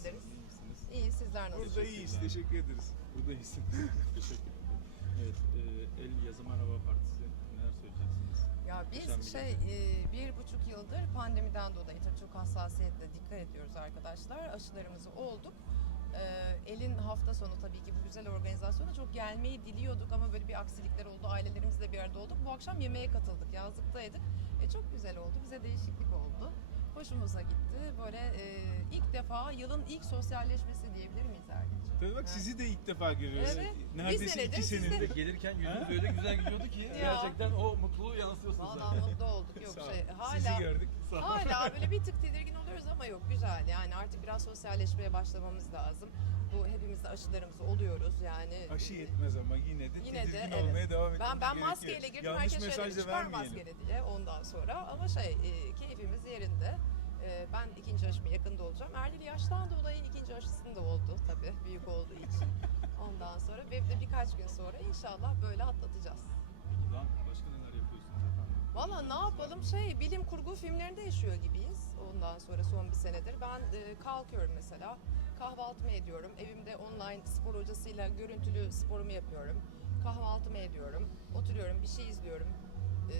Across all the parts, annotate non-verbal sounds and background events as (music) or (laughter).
ederiz. İyi misiniz? İyi sizler Burada nasılsınız? iyiyiz. Teşekkür ederiz. Burada iyisin. (laughs) Teşekkür ederim. Evet, e, El Yazım Araba Partisi neler söyleyeceksiniz? Ya Geçen biz şey e, bir buçuk yıldır pandemiden dolayı tabii çok hassasiyetle dikkat ediyoruz arkadaşlar. Aşılarımızı olduk. E, elin hafta sonu tabii ki bu güzel organizasyona çok gelmeyi diliyorduk ama böyle bir aksilikler oldu. Ailelerimizle bir arada olduk. Bu akşam yemeğe katıldık. Yazlıktaydık. E, çok güzel oldu. Bize değişiklik oldu. Hoşumuza gitti. Böyle e, ilk defa yılın ilk sosyalleşmesi diyebilir miyiz Ergin'ciğim? Tabii bak sizi de ilk defa görüyoruz. Evet. Bir Neredeyse senedir iki senedir. Gelirken yüzünüz öyle güzel gidiyordu ki (laughs) gerçekten o mutluluğu yansıtıyorsunuz. Vallahi mutlu olduk. Yok Sağ ol. şey Sizi hala gördük. Hala (laughs) böyle bir tık tedirgin oluyoruz ama yok güzel yani artık biraz sosyalleşmeye başlamamız lazım. Bu hepimiz de aşılarımızı oluyoruz yani. Aşı yetmez ama Yine de tedirgin evet. olmaya devam etmemiz Ben ben gerekiyor. maskeyle girdim Yanlış herkes şöyle da çıkar vermeyelim. maskeli diye ondan sonra ama şey e, keyfimiz yerinde. E, ben ikinci aşımı yakında olacağım. Erdil yaştan dolayı ikinci aşısını da oldu tabii büyük olduğu için. Ondan sonra ve de birkaç gün sonra inşallah böyle atlatacağız. Peki daha başka neler yapıyorsunuz efendim? Valla ne yapalım şey bilim kurgu filmlerinde yaşıyor gibiyiz ondan sonra son bir senedir. Ben e, kalkıyorum mesela kahvaltımı ediyorum. Evimde online spor hocasıyla görüntülü sporumu yapıyorum. Kahvaltımı ediyorum. Oturuyorum bir şey izliyorum. E,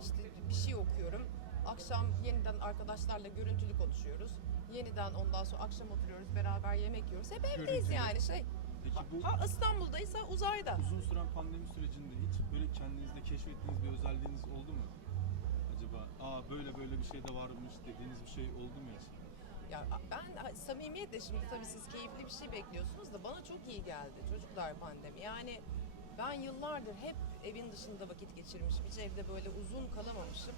işte bir şey okuyorum. Akşam yeniden arkadaşlarla görüntülü konuşuyoruz. Yeniden ondan sonra akşam oturuyoruz beraber yemek yiyoruz. Hep evdeyiz Görüntülü. yani şey. Peki bu Ha, İstanbul'daysa uzayda. uzun süren pandemi sürecinde hiç böyle kendinizde keşfettiğiniz bir özelliğiniz oldu mu? Acaba aa böyle böyle bir şey de varmış dediğiniz bir şey oldu mu hiç? Ya ben samimiyetle şimdi tabii siz keyifli bir şey bekliyorsunuz da bana çok iyi geldi çocuklar pandemi. Yani ben yıllardır hep evin dışında vakit geçirmişim. Hiç evde böyle uzun kalamamışım.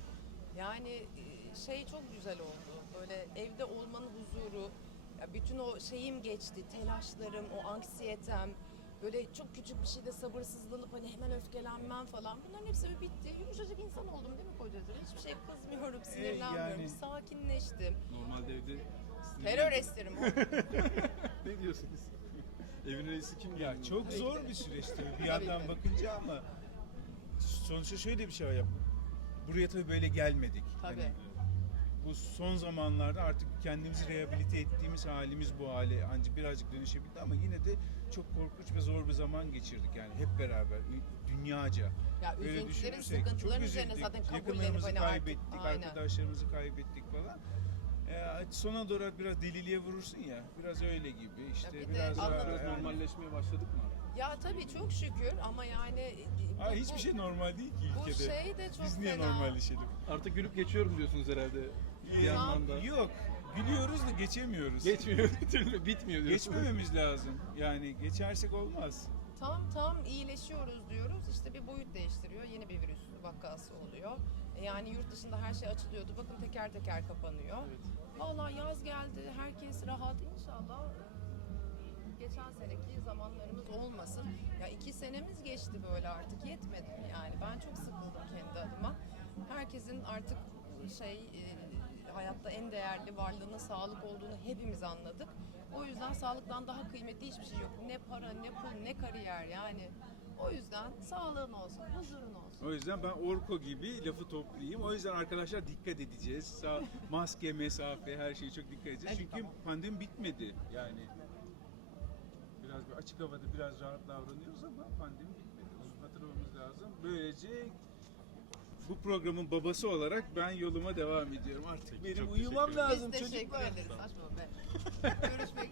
Yani e, şey çok güzel oldu. Böyle evde olmanın huzuru, ya bütün o şeyim geçti, telaşlarım, o anksiyetem, böyle çok küçük bir şeyde sabırsızlanıp hani hemen öfkelenmem falan. Bunların hepsi bir bitti. Yumuşacık insan oldum değil mi kocacığım? Hiçbir (laughs) şey kızmıyorum, sinirlenmiyorum, yani- sakinleştim. Normalde evde Terör estirim. (laughs) ne diyorsunuz? Evin reisi kim Ya çok zor bir süreç tabii bir yandan bakınca ama sonuçta şöyle bir şey var ya buraya tabii böyle gelmedik. Tabii. Hani bu son zamanlarda artık kendimizi rehabilite ettiğimiz halimiz bu hale ancak birazcık dönüşebildi ama yine de çok korkunç ve zor bir zaman geçirdik yani hep beraber dünyaca. Ya Öyle üzüntülerin, düşünürsek sıkıntıların çok üzerine üzüldük. zaten kabullenip Yakınlarımızı hani artık kaybettik, aynen. arkadaşlarımızı kaybettik falan. Ee, sona doğru biraz deliliğe vurursun ya. Biraz öyle gibi işte bir de biraz daha anladım. Biraz yani- normalleşmeye başladık mı? Ya tabii çok şükür ama yani e, bu, Ay, hiçbir bu- şey normal değil ki bu ülkede. şey de çok Biz niye fena. normalleşelim? Artık gülüp geçiyorum diyorsunuz herhalde bir yandan da. Yok. Gülüyoruz da geçemiyoruz. Geçmiyor, (laughs) bir türlü bitmiyor diyorsunuz. Geçmememiz lazım. Yani geçersek olmaz. Tam tam iyileşiyoruz diyoruz. İşte bir boyut değiştiriyor. Yeni bir virüs vakası oluyor. Yani yurt dışında her şey açılıyordu. Bakın teker teker kapanıyor. Vallahi yaz geldi. Herkes rahat. İnşallah e, geçen seneki zamanlarımız olmasın. Ya iki senemiz geçti böyle artık yetmedi mi yani. Ben çok sıkıldım kendi adıma. Herkesin artık şey e, hayatta en değerli varlığının sağlık olduğunu hepimiz anladık. O yüzden sağlıktan daha kıymetli hiçbir şey yok. Ne para, ne pul, ne kariyer yani. O yüzden sağlığın olsun, huzurun olsun. O yüzden ben Orko gibi lafı toplayayım. O yüzden arkadaşlar dikkat edeceğiz. Sa- maske, mesafe her şeyi çok dikkat edeceğiz. Evet, Çünkü tamam. pandemi bitmedi. Yani biraz bir açık havada biraz rahat davranıyoruz ama pandemi bitmedi. Onu hatırlamamız lazım. Böylece bu programın babası olarak ben yoluma devam ediyorum. Artık benim çok uyumam teşekkür lazım Biz teşekkür çocuklar. ederiz. Saçma be. (laughs)